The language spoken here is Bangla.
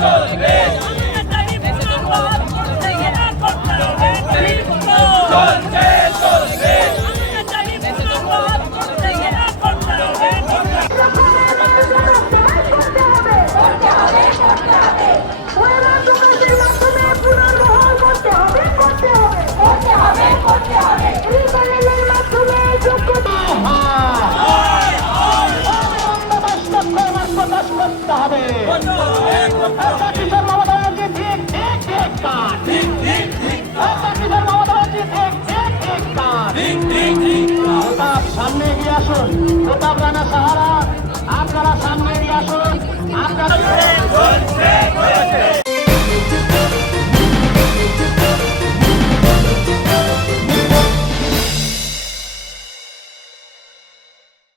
করতে আসুন। প্রতাপ রানা সাহারা আপনারা সামনে আসুন। আপনারা